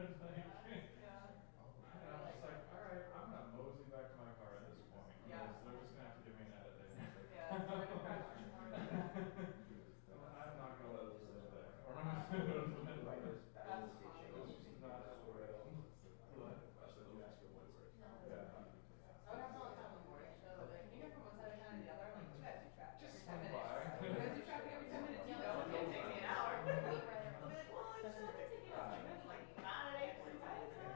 And I'm just like, all right, I'm gonna mosey back to my car at this point. Yeah. They're just gonna have to give me an edit. Yeah, it's hard to crash your car like that. I'm not gonna let this live there. Or I'm gonna let it. That's funny. It's just not at the rail. Yeah. I would have all the time in the morning show that like, can you go from one side of town to the other? I'm like, you guys do traffic Just every 10 swing minutes. by. You guys do traffic every 10 minutes. You know it's gonna take me an hour. I'll be like, well, it's not gonna take you that long. That's like not an 8:45.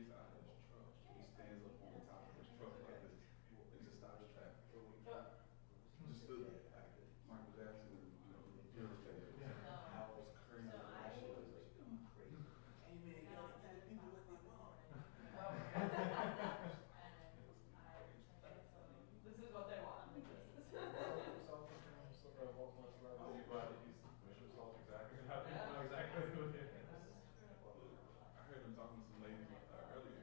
gets out of his truck, he stands up on the top of his truck like this and just stops traffic. Just stood there like Michael Jackson and irritated. No. It was crazy. So I That shit was like, hey man, gotta give people what they want. Oh my god. And this is what they want. I'm like, this is. Oh, Oh, you glad that he's pushing himself exactly? I think I know exactly what it is. I heard him talking to some lady earlier.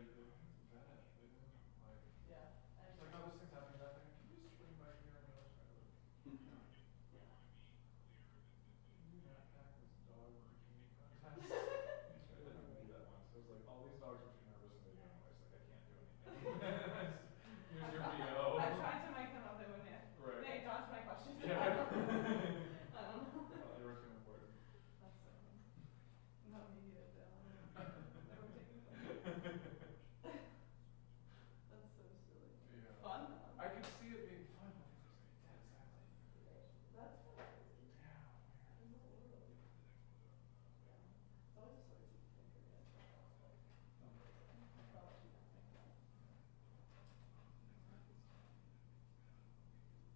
it's bad. They didn't like. Yeah. I It's didn't like, know. oh, this thing's happening, that thing. Can you swing by here on the other side of it? Yeah. Yeah. Can you not pack this dog bikini contest? I did have to do that once. It was like all these dogs were too nervous and they'd run away. It's like I can't do anything. Here's your VO. I tried to make them up, they wouldn't answer. Right. They dodged my questions. Yeah, I know. I don't know. Thought they were too important. That's so funny. Not media available. Never taking photos. That's so silly. Yeah. Fun though. I could see it being fun, but they were just like dead silent. That's kind of crazy. Yeah, weird. In the world. Yeah. It's always the stories you think are good, but also like not what you don't think about. Yeah.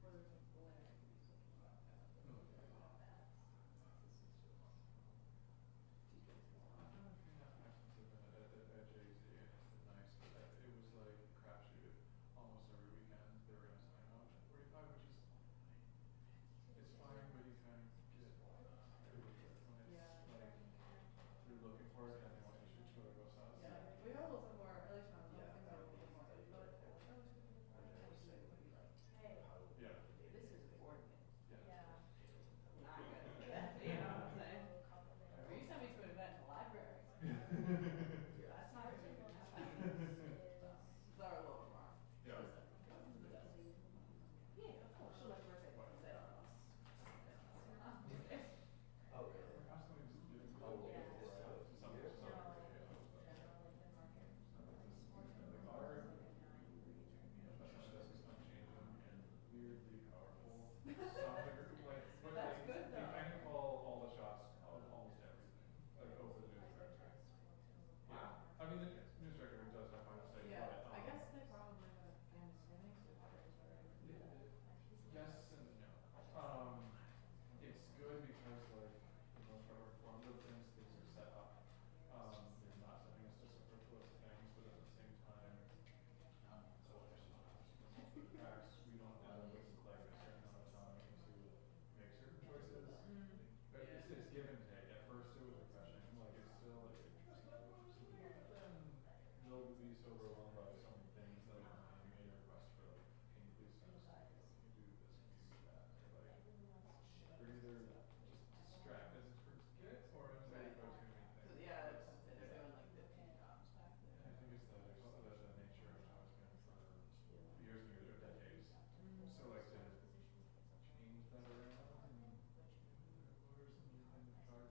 Or there's like the way I could use like about that, but Oh, like yeah, about yeah. bats. This is just TJ's I've gone. done a few now since I've been at Jay-Z and it's been nice, but it was like a crapshoot almost every weekend. They were gonna sign on at 45, which is it's fine, but you kind of get tired of it when it's Yeah. like you're looking for it and they want you to shoot photographs us. Yeah. We have a little bit more, at least when I was Yeah, home, things that are a would little be bit more easy to info. get If they're for. like, oh, we should look at the Or they coordinates, would say and we like, could be like, hey, how would Yeah. the this day-to-day is thing coordinates. Yeah. Yeah. Not look good. like? You know what I'm saying? Couple I Or you hope. sent me to an event in the library. Yeah. That's not Hard gonna to make me most happy. things So, is those are a little bit more Yeah. specific. usually Yeah, of course. She'll let birthday What? say on us. These days. Oh, really? Or have something just giving Oh, back yeah. to right. something Yeah. to no, celebrate, yeah. in general, like the market or something, like sports Yeah, like was our like a 9 for each FSMS is unchanging and weirdly powerful. To some degree, like, but That's good they though. kind of call all the shots of almost everything, like over the news director. Yeah, Wow. I mean the news director does have final say, Yeah, but I guess they probably have the understanding so the players are y- good at it. yes and no. It's good because like for the most part we're informed of things are set up. They're not sending us to superfluous things, but at the same time, there's some stuff through the cracks. We don't end up with like a certain amount of autonomy to make certain choices. But Yeah. it's give and take. At first it was refreshing, like it's still like trust the coaches, but then they'll be so overwhelmed by so many things that like when I made a request for like, can you please send us an email, can you do this, can you do that? They're like they're either just distracted and forget or inundated by too many things. Yeah, That's, they're doing like 15 jobs back and there. I think it's the nature of how it's been for years and years or decades. So like to change that around and what are some new things to try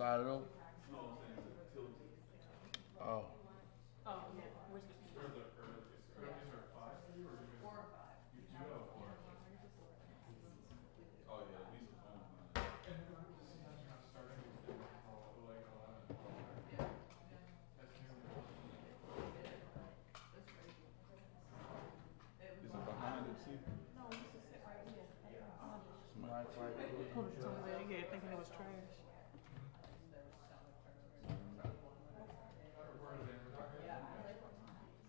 slide it over. No, I'm saying to tilt it. Oh. Oh, yeah, where's the For the earliest, or these are five for you, or do you have? 4 and 5. You do have a four. Oh yeah, these are phones now. And sometimes you're not starting with like 11 and 12, right? Yeah. That's nearly double. It is. That's crazy. It was Is it like, I behind would it too? No, we used to sit right here. Somebody Wi-Fi. Put a toy in here thinking it was trash. Mm-hmm. there was so much trash. There was day one when I started. Where is Amber talking? Yeah, I was like,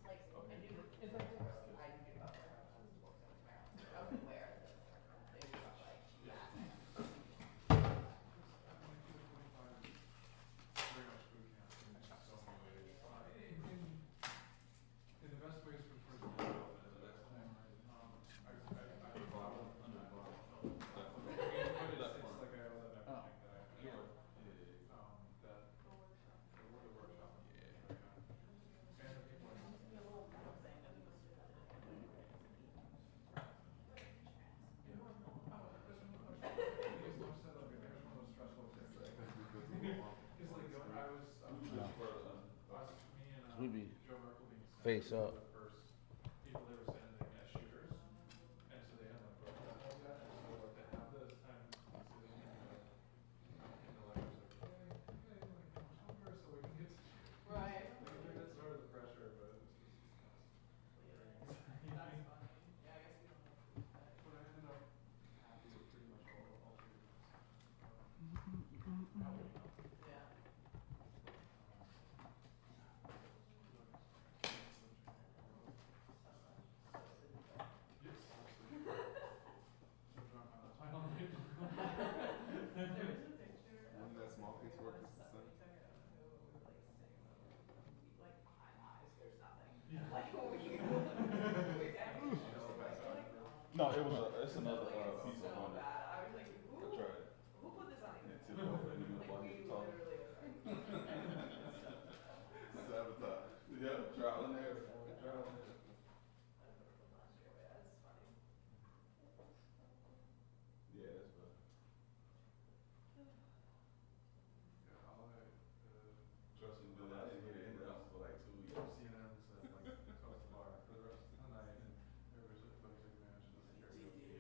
I Okay. knew the Is that yours? I knew about warehouses before I was Maryland. I was aware that it was like Yeah. massive. 22 to 25 is very much boot camp in so many ways. In the best ways for personal development That's that the I've best had. one right I Under the bar. traveled Under the bar. That but front. That it's front. like I owe them Oh. everything that I've Yeah. enjoyed. Yeah. That the workshop. Yeah. Really, and the people I There met. must be a little note saying that we must have visited him. Yeah. Oh, that's one of the questions. Because Laura said like it was one of those stressful experiences. Because a little off Because on like the screen. I was We can push further under. me and We be Joe Merkel being sent face we were up. the first people they were sending as shooters. And so they hadn't like broken that mold yet. And so like to have this time sitting in the lectures like, yeah, you like how much longer so we can get to Right. like that's sort of the pressure, but it was just very exciting. That's funny. Yeah, I guess you don't know food, but But I ended up happy with pretty much all three of them. Helped me out. yeah. So much. So sleepy though. Yes, so sleepy. So drunk on the final night. There was a picture of Wouldn't that us small when we case were work on a as the when sun? you took it, I don't know who, we were like sitting in the movie, like behind the eyes, there's nothing. Yeah. Like when you look way down, She you're just like, passed out. oh. No, it was it's So another like it's piece of so honey. bad. I was like, I tried it. who put this on And you? it tipped over in the middle Like while he we was talking. literally are trying to keep it together. It's so bad. Sabotage. Yeah, trial and error. Trial and error. I put it from last year, but yeah, it's funny. Yeah, that's better. Yeah, all I Trust me, dude, I didn't hear the end of that for like 2 you weeks. know, CNN said like close the bar for the rest of the night and everybody's like, buddies like, man, I should listen to karaoke.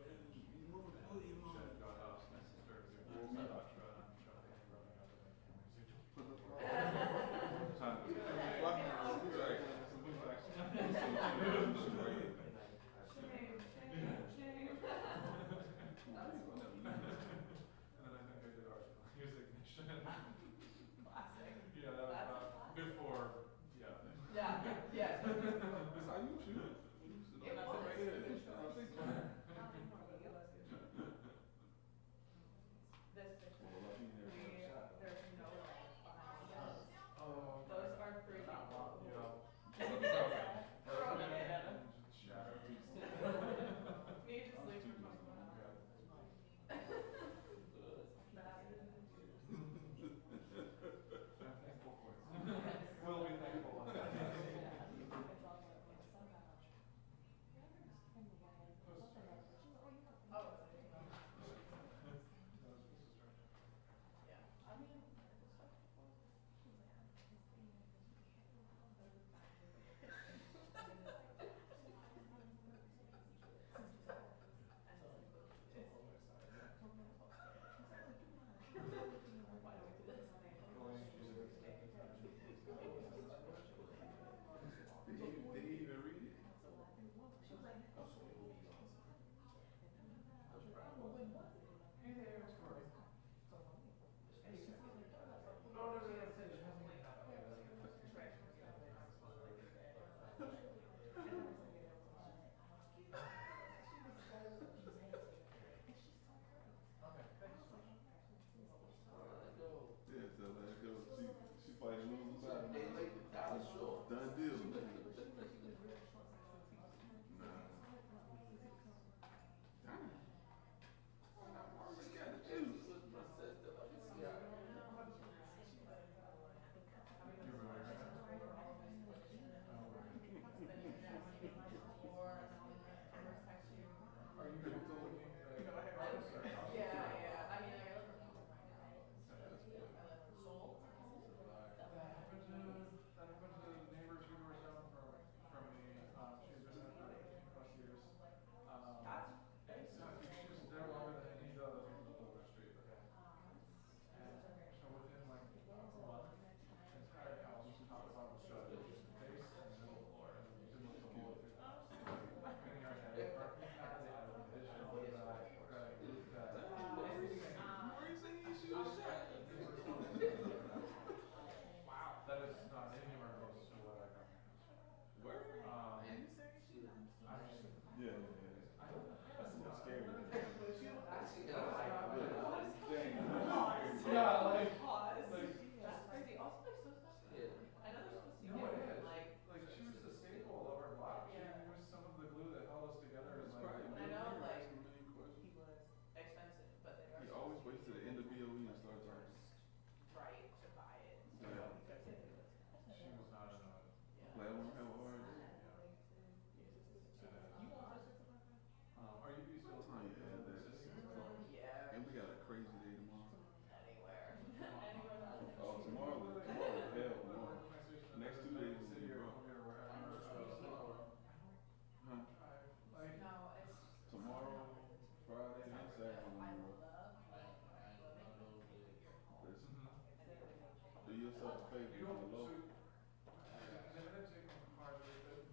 yourself a favor. You don't, Get low. they had to take them apart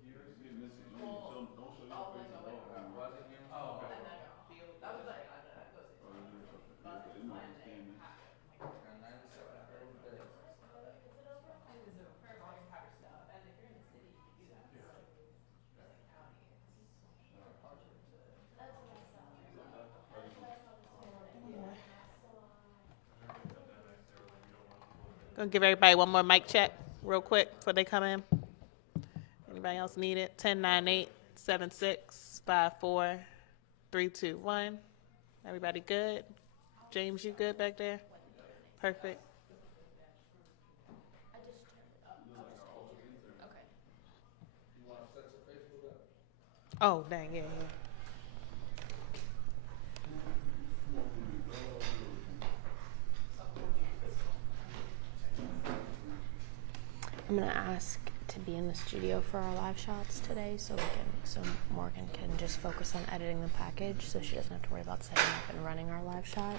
years Get ago. missing. You Well, don't show your I'll face like at go all. like Anymore. Was it you? and Oh, okay. then feel. That was like I don't know. Go say Oh, is it? something. Okay. But Yeah, it might when just they stand there. happen, like Got 97 bills a day. is it over? As long as you have your stuff, and if you're in the city, you can do that. Yeah. So just like county, it's All right. harder to. That's what I saw. It's okay. I That's just what I saw this morning. Yeah. I saw. During the pandemic, they were like, we don't want people to. Gonna give everybody one more mic check real quick before they come in. Anybody else need it? 10, 9, 8, 7, 6, 5, 4, 3, 2, 1. Everybody good? James, you good back there? Perfect. I just turned it up. look like an old intern. Okay. You want to set your Facebook up? Oh, dang, yeah. I'm gonna ask to be in the studio for our live shots today, so Morgan can just focus on editing the package, so she doesn't have to worry about setting up and running our live shot.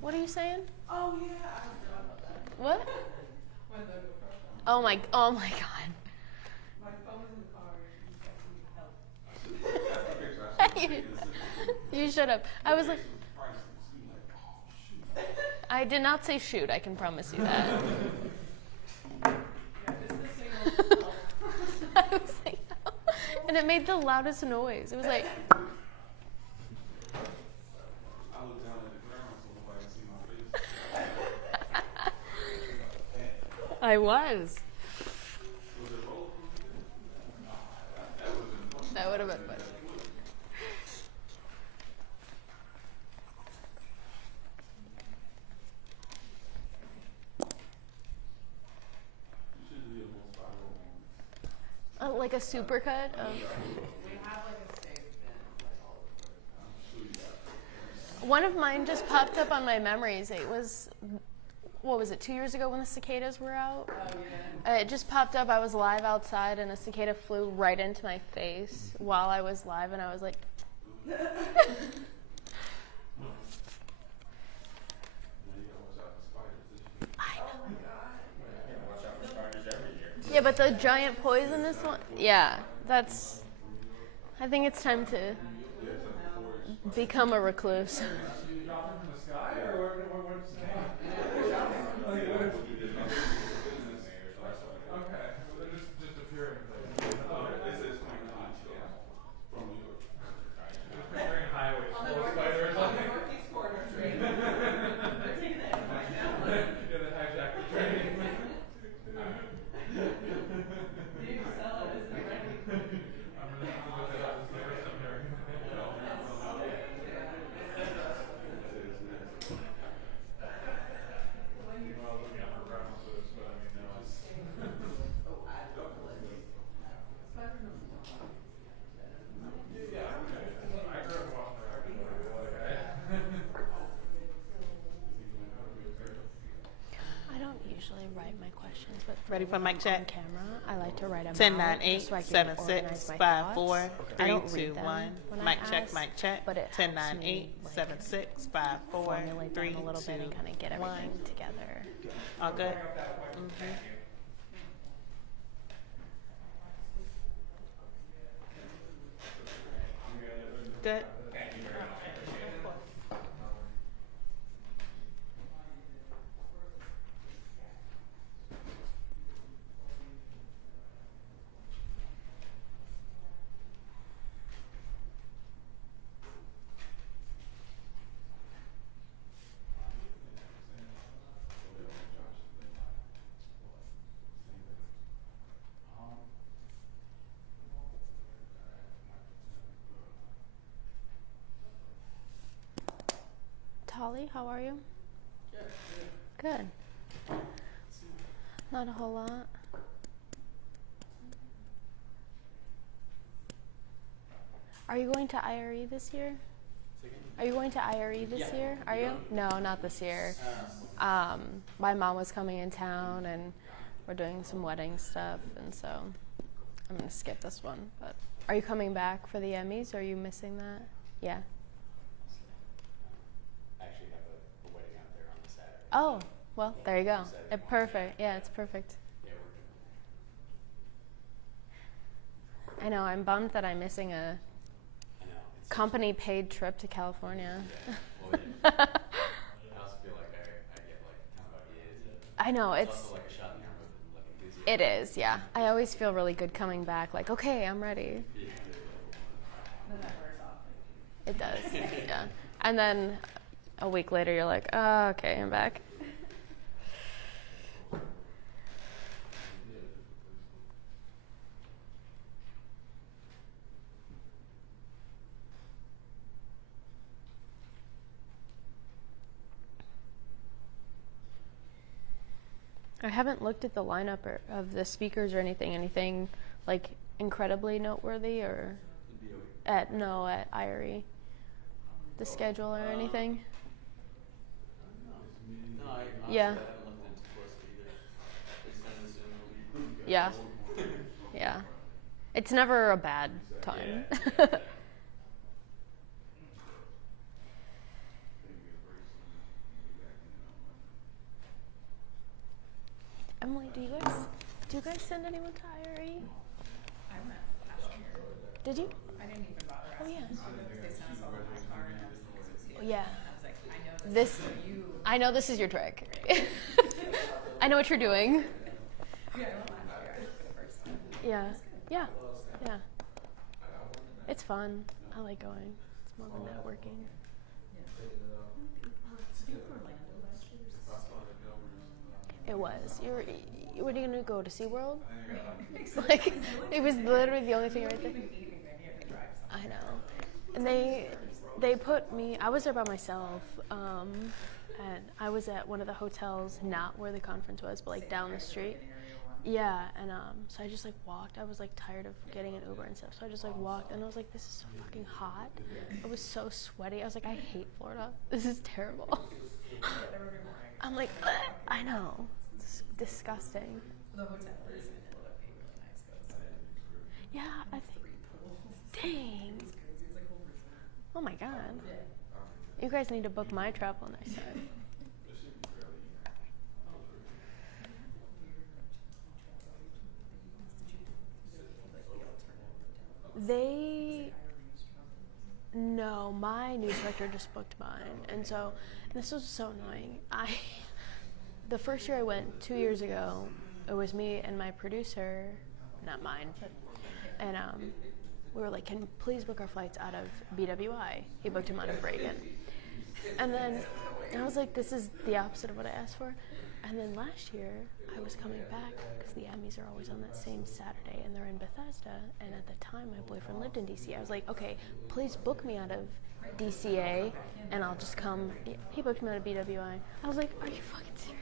What are you saying? Oh yeah, I forgot about that. What? When the GoPro shot. Oh my god. My phone was in the car. She was texting me help. You should have. I was like, I did not say shoot, I can promise you that. Yeah, just the signal. I was like, and it made the loudest noise. It was like, I look down at the ground so nobody can see my face. I was. Was it roll? That would have been funny. You should do a most viral moment. Like a supercut of. We have like a saved bin of like all of the I'm sure you got it. One of mine just popped up on my memories. It was, what was it, 2 years ago when the cicadas were out? Oh yeah. It just popped up. I was live outside and a cicada flew right into my face while I was live, and I was like, Now you gotta watch out for spiders this year. Oh my god. Watch out for spiders every year. yeah, but the giant poisonous one, yeah, that's, I think it's time to Yeah, it's like the forest. become a recluse. Did you drop it from the sky, or what's the name? Okay, well, they're just appearing places. From New York. Just picturing highways On the full of spiders. northeast corner train. They're taking the hit right now. Yeah, they hijacked the train. You can sell it as a ready. I'm gonna look it up. This is the first I'm hearing. Well, looking out for brown suits, but I mean, no, it's. Oh, I don't know. Spider number one. Yeah, I grew up watching the record label, I don't usually write my questions, but Ready for mic on check? camera, I like to write them 10, out 9, 8, just so I can 7, organize 6, my 5, thoughts. 4, I 3, don't 2, read them 1. when I Mic check, ask, mic check. but it 10, helps 9, me, 8, like, 7, 6, 5, 4, formulate 3, them a little 2, bit and kind of get 1. everything together. All good? Thank you. Good? Thank you very much. I appreciate it. Tolly, how are you? Good. Not a whole lot. Are you going to IRE this year? Are you going to IRE this Yeah. year? Are you? No, not this year. My mom was coming in town, and we're doing some wedding stuff, and so I'm gonna skip this one. But are you coming back for the Emmys? Or are you missing that? Yeah. I actually have a wedding out there on the Saturday. Oh, well, there you go. Saturday morning. Perfect. Yeah, it's perfect. Yeah, we're doing it. I know. I'm bummed that I'm missing a I know. It's company-paid trip to California. Yeah. Well, yeah. I also feel like I get like kind of ideas. I know It's it's. also like a shot in the arm with like enthusiasm. It is, yeah. I always feel really good coming back. Like, okay, I'm ready. Yeah. Then that wears off. It does, yeah. And then a week later, you're like, oh, okay, I'm back. I haven't looked at the lineup of the speakers or anything like incredibly noteworthy or at IRE. The schedule or anything. No, I honestly Yeah. haven't looked into closely either. I just kind of assume it'll be Yeah. Yeah. It's never a bad time. Yeah. Emily, do you guys send anyone to IRE? I went last year. Did you? I didn't even bother Oh, asking. yeah. They sent us all in my car and I was the associate. Yeah. I was like, I know This so you. I know this is your trick. I know what you're doing. Yeah, I went last year. I went for the first time. Yeah. Yeah. Yeah. It's fun. I like going. It's more than networking. Did you go to Orlando last year? It was. What are you gonna go to SeaWorld? Like, it was literally the only thing right there. Even eating there, you had to drive somewhere. I know. And they put me. I was there by myself, and I was at one of the hotels, not where the conference was, but like down the street. Yeah, and so I just like walked. I was like tired of getting an Uber and stuff, so I just like walked, and I was like, this is so fucking hot. It was so sweaty. I was like, I hate Florida. This is terrible. I'm like, I know. It's disgusting. The hotel is ended up being really nice though. So Yeah, I think. 3 pools. Dang. It was crazy. It was like a whole resort. Oh my god. Yeah. You guys need to book my travel next time. They. No, my news director just booked mine, and so this was so annoying. The first year I went 2 years ago, it was me and my producer, not mine, but and we were like, can you please book our flights out of BWI? He booked him out of Reagan, and then I was like, this is the opposite of what I asked for. And then last year, I was coming back because the Emmys are always on that same Saturday, and they're in Bethesda. And at the time, my boyfriend lived in DC. I was like, okay, please book me out of DCA, and I'll just come. He booked me out of BWI. I was like, are you fucking serious?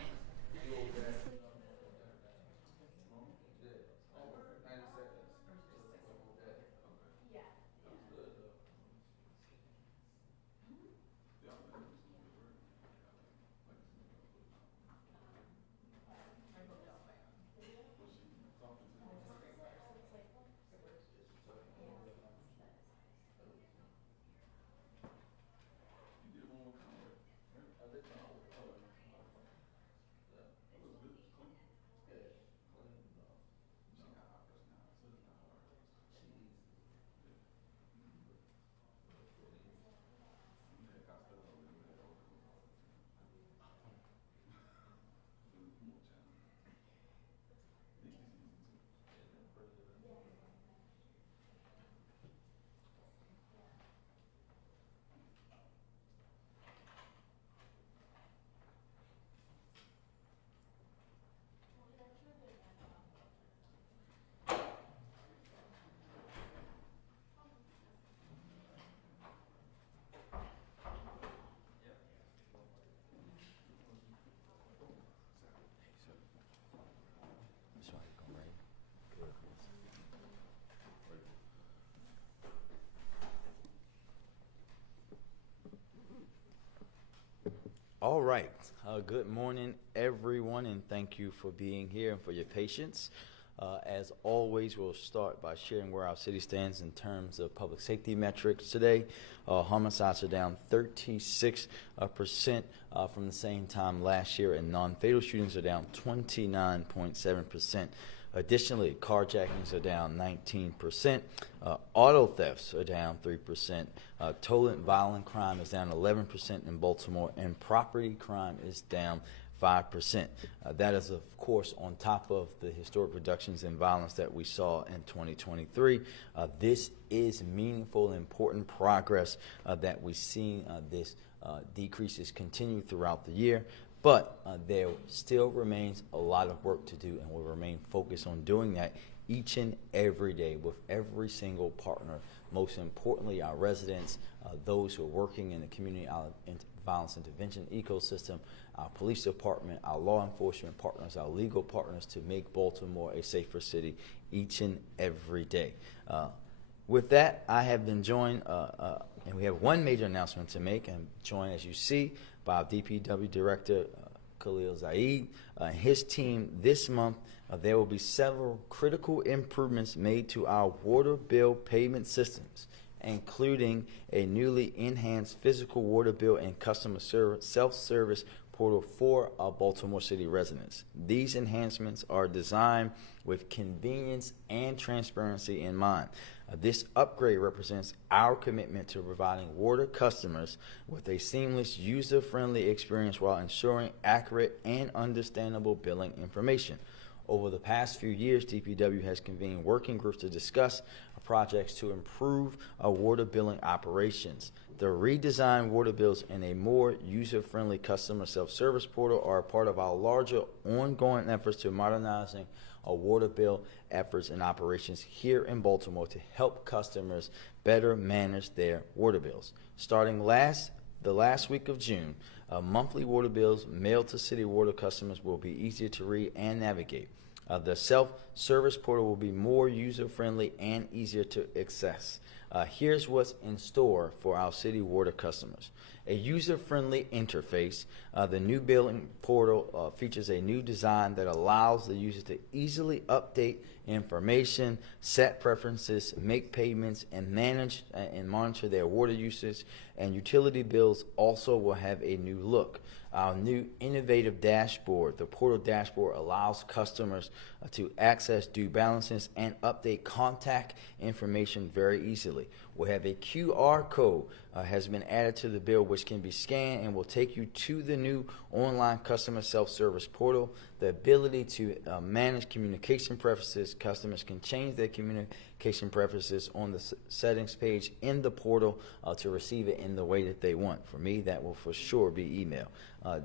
All right. Good morning, everyone, and thank you for being here and for your patience. As always, we'll start by sharing where our city stands in terms of public safety metrics today. Homicides are down 36% from the same time last year, and non-fatal shootings are down 29.7%. Additionally, carjackings are down 19%. Auto thefts are down 3%. Total violent crime is down 11% in Baltimore, and property crime is down 5%. That is, of course, on top of the historic reductions in violence that we saw in 2023. This is meaningful, important progress that we've seen. This decreases continue throughout the year. But there still remains a lot of work to do, and we'll remain focused on doing that each and every day with every single partner. Most importantly, our residents, those who are working in the community violence intervention ecosystem, our police department, our law enforcement partners, our legal partners, to make Baltimore a safer city each and every day. With that, I have been joined, and we have one major announcement to make, and joined, as you see, by our DPW Director, Khalil Zaid, and his team. This month, there will be several critical improvements made to our water bill payment systems, including a newly enhanced physical water bill and customer self-service portal for our Baltimore City residents. These enhancements are designed with convenience and transparency in mind. This upgrade represents our commitment to providing water customers with a seamless, user-friendly experience while ensuring accurate and understandable billing information. Over the past few years, DPW has convened working groups to discuss projects to improve our water billing operations. The redesigned water bills and a more user-friendly customer self-service portal are a part of our larger ongoing efforts to modernizing our water bill efforts and operations here in Baltimore to help customers better manage their water bills. Starting the last week of June, monthly water bills mailed to city water customers will be easier to read and navigate. The self-service portal will be more user-friendly and easier to access. Here's what's in store for our city water customers. A user-friendly interface. The new billing portal features a new design that allows the user to easily update information, set preferences, make payments, and manage and monitor their water usage. And utility bills also will have a new look. Our new innovative dashboard, the portal dashboard, allows customers to access due balances and update contact information very easily. We'll have a QR code has been added to the bill, which can be scanned and will take you to the new online customer self-service portal. The ability to manage communication preferences. Customers can change their communication preferences on the settings page in the portal to receive it in the way that they want. For me, that will for sure be email.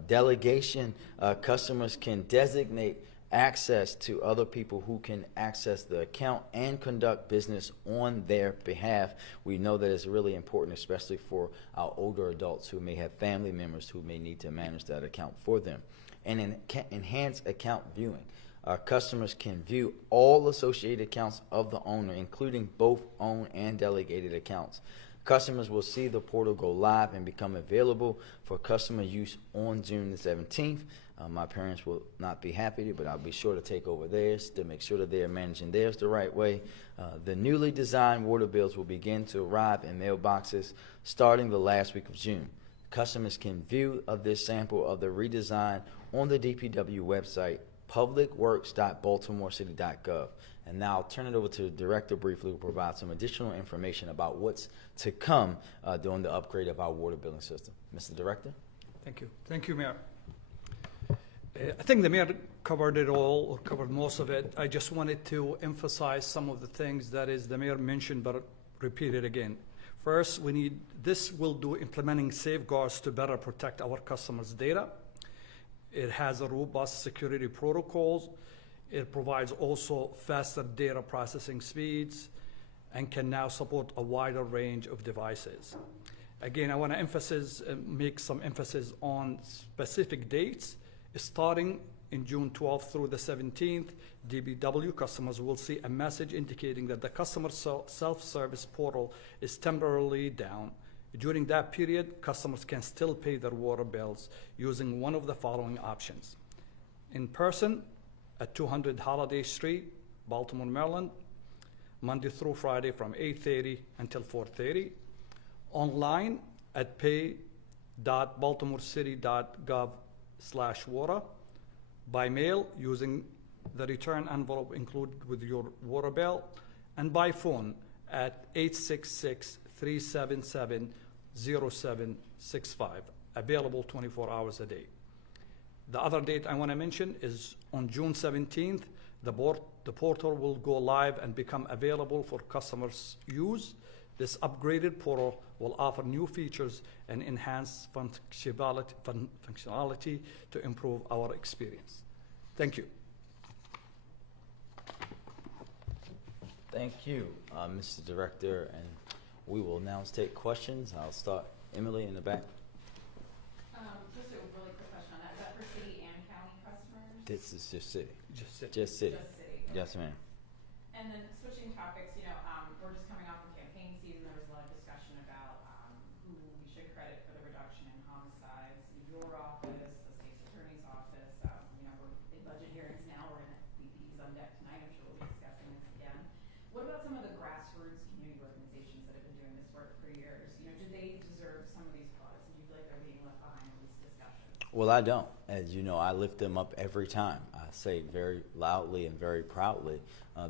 Delegation. Customers can designate access to other people who can access the account and conduct business on their behalf. We know that it's really important, especially for our older adults who may have family members who may need to manage that account for them. And enhanced account viewing. Our customers can view all associated accounts of the owner, including both owned and delegated accounts. Customers will see the portal go live and become available for customer use on June the 17th. My parents will not be happy, but I'll be sure to take over theirs to make sure that they're managing theirs the right way. The newly designed water bills will begin to arrive in mailboxes starting the last week of June. Customers can view this sample of the redesign on the DPW website, publicworks.baltimorecity.gov. And now I'll turn it over to the director briefly to provide some additional information about what's to come during the upgrade of our water billing system. Mr. Director? Thank you. Thank you, Mayor. I think the mayor covered it all, or covered most of it. I just wanted to emphasize some of the things that is the mayor mentioned, but repeat it again. First, this will do implementing safeguards to better protect our customers' data. It has a robust security protocols. It provides also faster data processing speeds and can now support a wider range of devices. Again, I want to make some emphasis on specific dates. Starting in June 12th through the 17th, DPW customers will see a message indicating that the customer self-service portal is temporarily down. During that period, customers can still pay their water bills using one of the following options. In person at 200 Holiday Street, Baltimore, Maryland, Monday through Friday from 8:30 until 4:30. Online at pay.baltimorecity.gov/water. By mail using the return envelope included with your water bill. And by phone at 866-377-0765. Available 24 hours a day. The other date I want to mention is on June 17th, the portal will go live and become available for customers' use. This upgraded portal will offer new features and enhance functionality to improve our experience. Thank you. Thank you, Mr. Director, and we will now take questions. I'll start. Emily in the back. Just a really quick question on that. Is that for city and county customers? This is just city. Just sit. Just city. Just city. Okay. Yes, ma'am. And then switching topics, we're just coming off of campaign season. There was a lot of discussion about who we should credit for the reduction in homicides. Your office, the state's attorney's office. We're in budget hearings now. We're in VP's on deck tonight. I'm sure we'll be discussing this again. What about some of the grassroots community organizations that have been doing this work for years? Do they deserve some of these plaudits? And do you feel like they're being left behind in these discussions? Well, I don't. As you know, I lift them up every time. I say very loudly and very proudly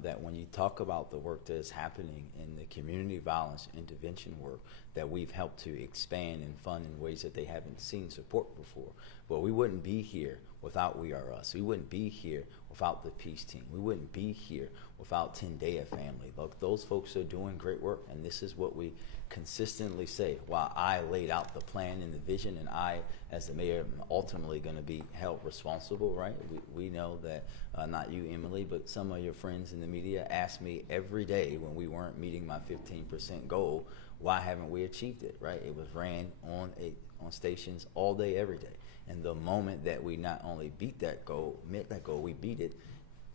that when you talk about the work that is happening in the community violence intervention work, that we've helped to expand and fund in ways that they haven't seen support before. But we wouldn't be here without We Are Us. We wouldn't be here without the Peace Team. We wouldn't be here without Tendaya Family. Look, those folks are doing great work, and this is what we consistently say. While I laid out the plan and the vision, and I, as the mayor, am ultimately going to be held responsible, right? We know that, not you, Emily, but some of your friends in the media ask me every day when we weren't meeting my 15% goal, why haven't we achieved it, right? It was ran on stations all day, every day. And the moment that we not only met that goal, we beat it,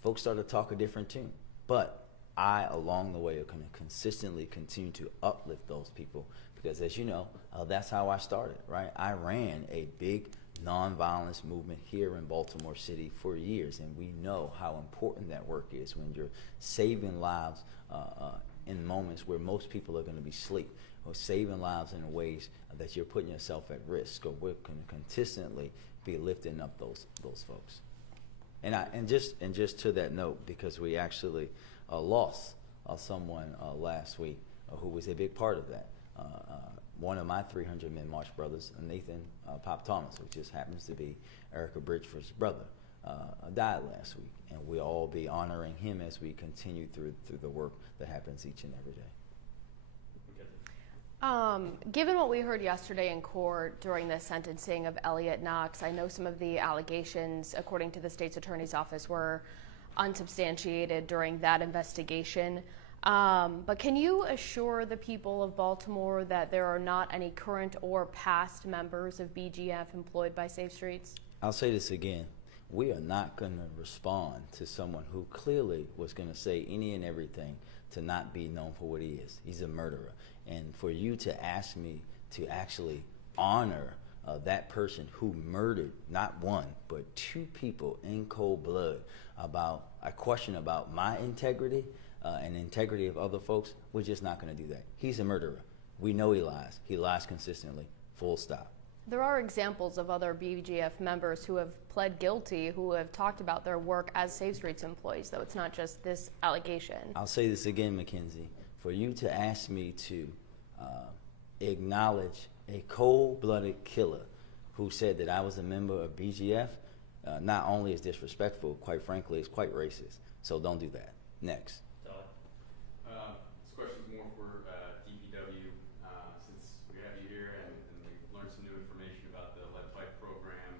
folks started to talk a different tune. But I, along the way, are going to consistently continue to uplift those people because, as you know, that's how I started, right? I ran a big nonviolence movement here in Baltimore City for years, and we know how important that work is when you're saving lives in moments where most people are going to be asleep, or saving lives in ways that you're putting yourself at risk. Or we're going to consistently be lifting up those folks. And just to that note, because we actually lost someone last week who was a big part of that. One of my 300 Men March brothers, Nathan Pop Thomas, who just happens to be Erica Bridgeford's brother, died last week. And we'll all be honoring him as we continue through the work that happens each and every day. Given what we heard yesterday in court during the sentencing of Elliot Knox, I know some of the allegations, according to the state's attorney's office, were unsubstantiated during that investigation. But can you assure the people of Baltimore that there are not any current or past members of BGF employed by Safe Streets? I'll say this again. We are not going to respond to someone who clearly was going to say any and everything to not be known for what he is. He's a murderer. And for you to ask me to actually honor that person who murdered not one, but two people in cold blood about a question about my integrity and the integrity of other folks, we're just not going to do that. He's a murderer. We know he lies. He lies consistently. Full stop. There are examples of other BGF members who have pled guilty, who have talked about their work as Safe Streets employees, though it's not just this allegation. I'll say this again, Mackenzie. For you to ask me to acknowledge a cold-blooded killer who said that I was a member of BGF, not only is disrespectful, quite frankly, it's quite racist. So don't do that. Next. This question's more for DPW, since we have you here and we've learned some new information about the lead pipe program.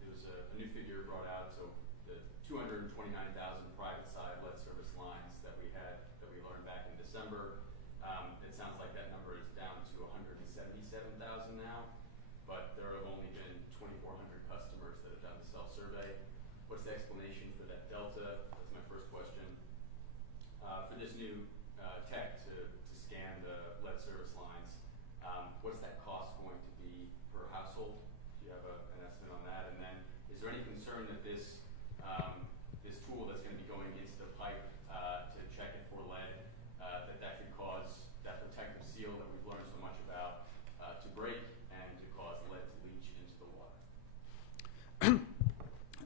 There was a new figure brought out, so the 229,000 private side lead service lines that we learned back in December. It sounds like that number is down to 177,000 now, but there have only been 2,400 customers that have done the self-survey. What's the explanation for that delta? That's my first question. For this new text, what's that cost going to be per household? Do you have an estimate on that? And then is there any concern that this tool that's going to be going into the pipe to check it for lead, that could cause that protective seal that we've learned so much about to break and to cause lead to leach into the water?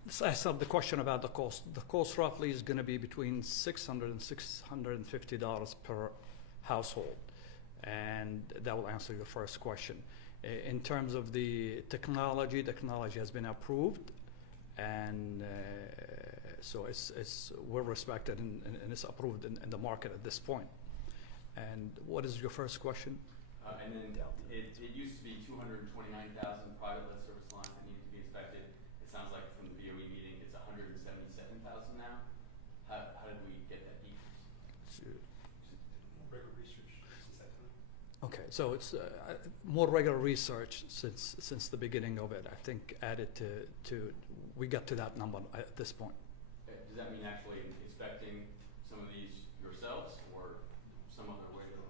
Let's answer the question about the cost. The cost roughly is going to be between $600 and $650 per household, and that will answer your first question. In terms of the technology has been approved, and so it's well respected and it's approved in the market at this point. And what is your first question? And then it used to be 229,000 private lead service lines that needed to be inspected. It sounds like from the BOE meeting, it's 177,000 now. How did we get that decrease? Regular research since that time. Okay, so it's more regular research since the beginning of it. I think added to we got to that number at this point. Does that mean actually inspecting some of these yourselves or some other way to?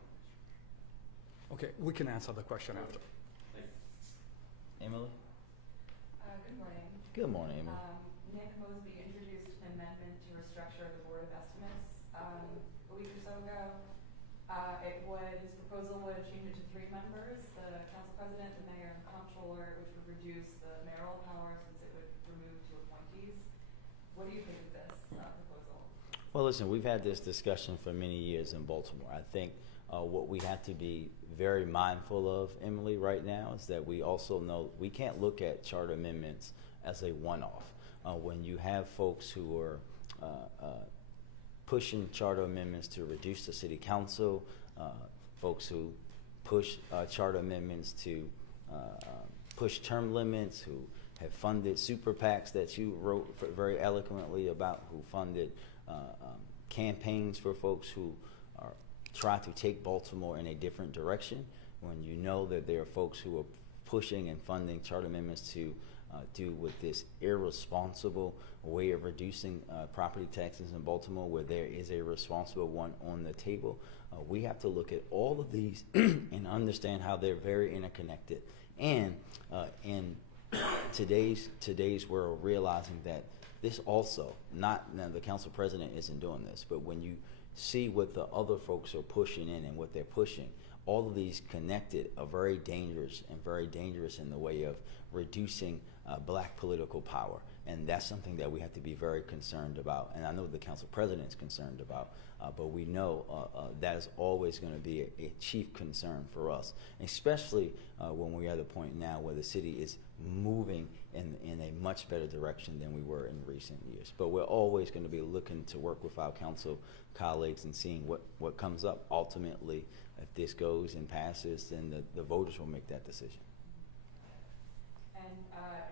Okay, we can answer the question after. Thank you. Emily? Good morning. Good morning, Emily. Nick Mosby introduced an amendment to restructure the Board of Estimates a week or so ago. His proposal would change it to 3 members, the council president, the mayor, and the comptroller, which would reduce the mayoral power since it would remove 2 appointees. What do you think of this proposal? Well, listen, we've had this discussion for many years in Baltimore. I think what we have to be very mindful of, Emily, right now is that we also know we can't look at charter amendments as a one-off. When you have folks who are pushing charter amendments to reduce the city council, folks who push charter amendments to push term limits, who have funded super PACs that you wrote very eloquently about, who funded campaigns for folks who are try to take Baltimore in a different direction, when you know that there are folks who are pushing and funding charter amendments to do with this irresponsible way of reducing property taxes in Baltimore, where there is a responsible one on the table. We have to look at all of these and understand how they're very interconnected. And in today's world, realizing that this also, now the council president isn't doing this, but when you see what the other folks are pushing in and what they're pushing, all of these connected are very dangerous in the way of reducing black political power. And that's something that we have to be very concerned about. And I know the council president is concerned about, but we know that is always going to be a chief concern for us, especially when we're at a point now where the city is moving in a much better direction than we were in recent years. But we're always going to be looking to work with our council colleagues and seeing what comes up. Ultimately, if this goes and passes, then the voters will make that decision. And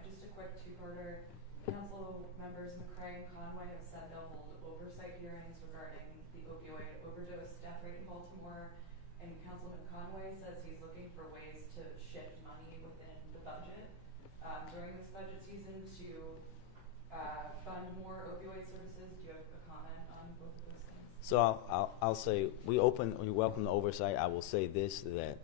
just a quick two-parter. Council members McCray and Conway have said they'll hold oversight hearings regarding the opioid overdose death rate in Baltimore. And Councilman Conway says he's looking for ways to shift money within the budget during this budget season to fund more opioid services. Do you have a comment on both of those things? So I'll say we welcome the oversight. I will say this, that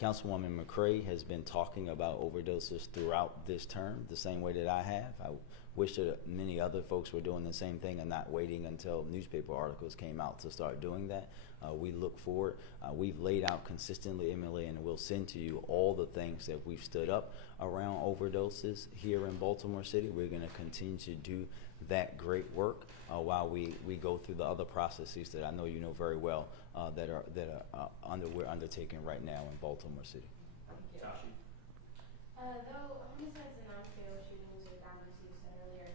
Councilwoman McCray has been talking about overdoses throughout this term, the same way that I have. I wish that many other folks were doing the same thing and not waiting until newspaper articles came out to start doing that. We look forward. We've laid out consistently, Emily, and we'll send to you all the things that we've stood up around overdoses here in Baltimore City. We're going to continue to do that great work while we go through the other processes that I know you know very well that we're undertaking right now in Baltimore City. Tashi? Though homicides and non-fatal shootings are down, as you said earlier,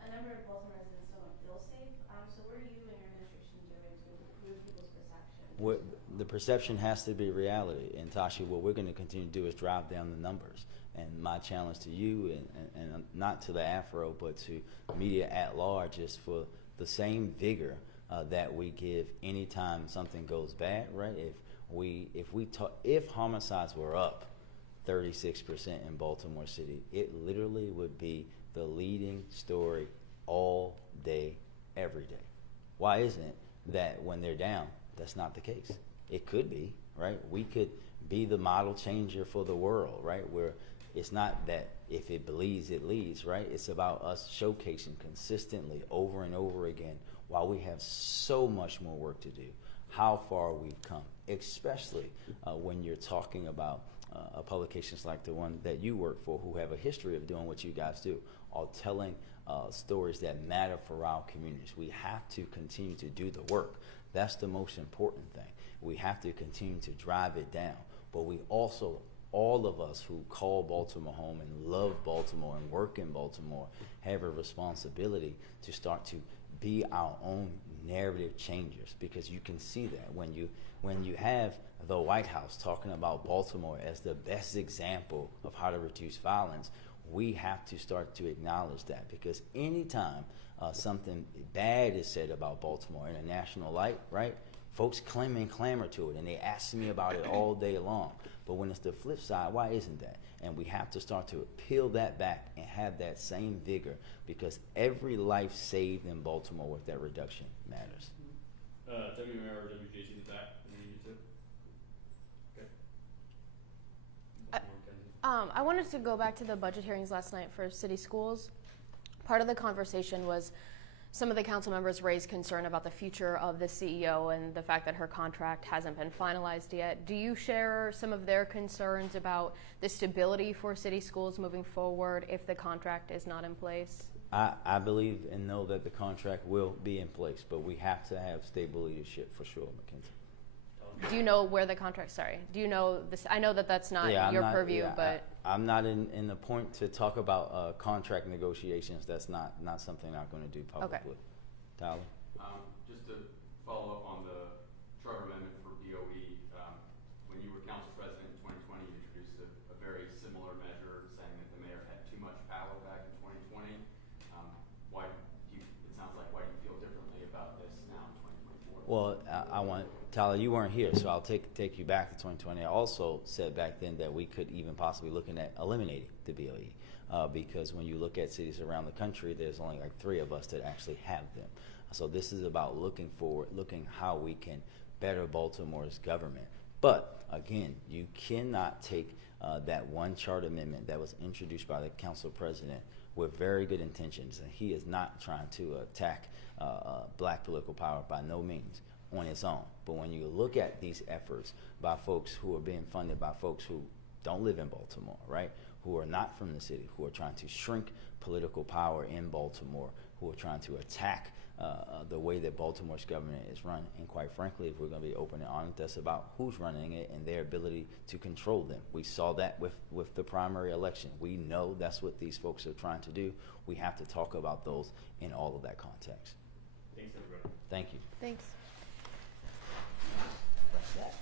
a number of Baltimore residents still don't feel safe. So what are you and your administration doing to improve people's perception? The perception has to be reality. And Tashi, what we're going to continue to do is drive down the numbers. And my challenge to you, and not to the Afro, but to media at large, is for the same vigor that we give anytime something goes bad, right? If homicides were up 36% in Baltimore City, it literally would be the leading story all day, every day. Why isn't it that when they're down, that's not the case? It could be, right? We could be the model changer for the world, right? Where it's not that if it bleeds, it leads, right? It's about us showcasing consistently over and over again, while we have so much more work to do, how far we've come, especially when you're talking about publications like the one that you work for, who have a history of doing what you guys do, or telling stories that matter for our communities. We have to continue to do the work. That's the most important thing. We have to continue to drive it down. But we also, all of us who call Baltimore home and love Baltimore and work in Baltimore, have a responsibility to start to be our own narrative changers, because you can see that when you have the White House talking about Baltimore as the best example of how to reduce violence, we have to start to acknowledge that, because anytime something bad is said about Baltimore in a national light, right, folks claim and clamor to it, and they ask me about it all day long. But when it's the flip side, why isn't that? And we have to start to peel that back and have that same vigor, because every life saved in Baltimore with that reduction matters. WMR or WJC in the back, if you need to. Okay. I wanted to go back to the budget hearings last night for city schools. Part of the conversation was some of the council members raised concern about the future of the CEO and the fact that her contract hasn't been finalized yet. Do you share some of their concerns about the stability for city schools moving forward if the contract is not in place? I believe and know that the contract will be in place, but we have to have stable leadership for sure, Mackenzie. Do you know where the contract, do you know this? I know that that's not your purview, but. I'm not in the point to talk about contract negotiations. That's not something I'm going to do publicly. Okay. Tyler? Just to follow up on the charter amendment for BOE, when you were council president in 2020, you introduced a very similar measure saying that the mayor had too much power back in 2020. It sounds like, why do you feel differently about this now in 2024? Well, Tyler, you weren't here, so I'll take you back to 2020. I also said back then that we could even possibly looking at eliminating the BOE, because when you look at cities around the country, there's only like 3 of us that actually have them. So this is about looking forward, looking how we can better Baltimore's government. But again, you cannot take that one charter amendment that was introduced by the council president with very good intentions, and he is not trying to attack black political power by no means on its own. But when you look at these efforts by folks who are being funded by folks who don't live in Baltimore, right, who are not from the city, who are trying to shrink political power in Baltimore, who are trying to attack the way that Baltimore's government is run, and quite frankly, if we're going to be open and honest, that's about who's running it and their ability to control them. We saw that with the primary election. We know that's what these folks are trying to do. We have to talk about those in all of that context. Thanks, everybody. Thank you. Thanks. That's that.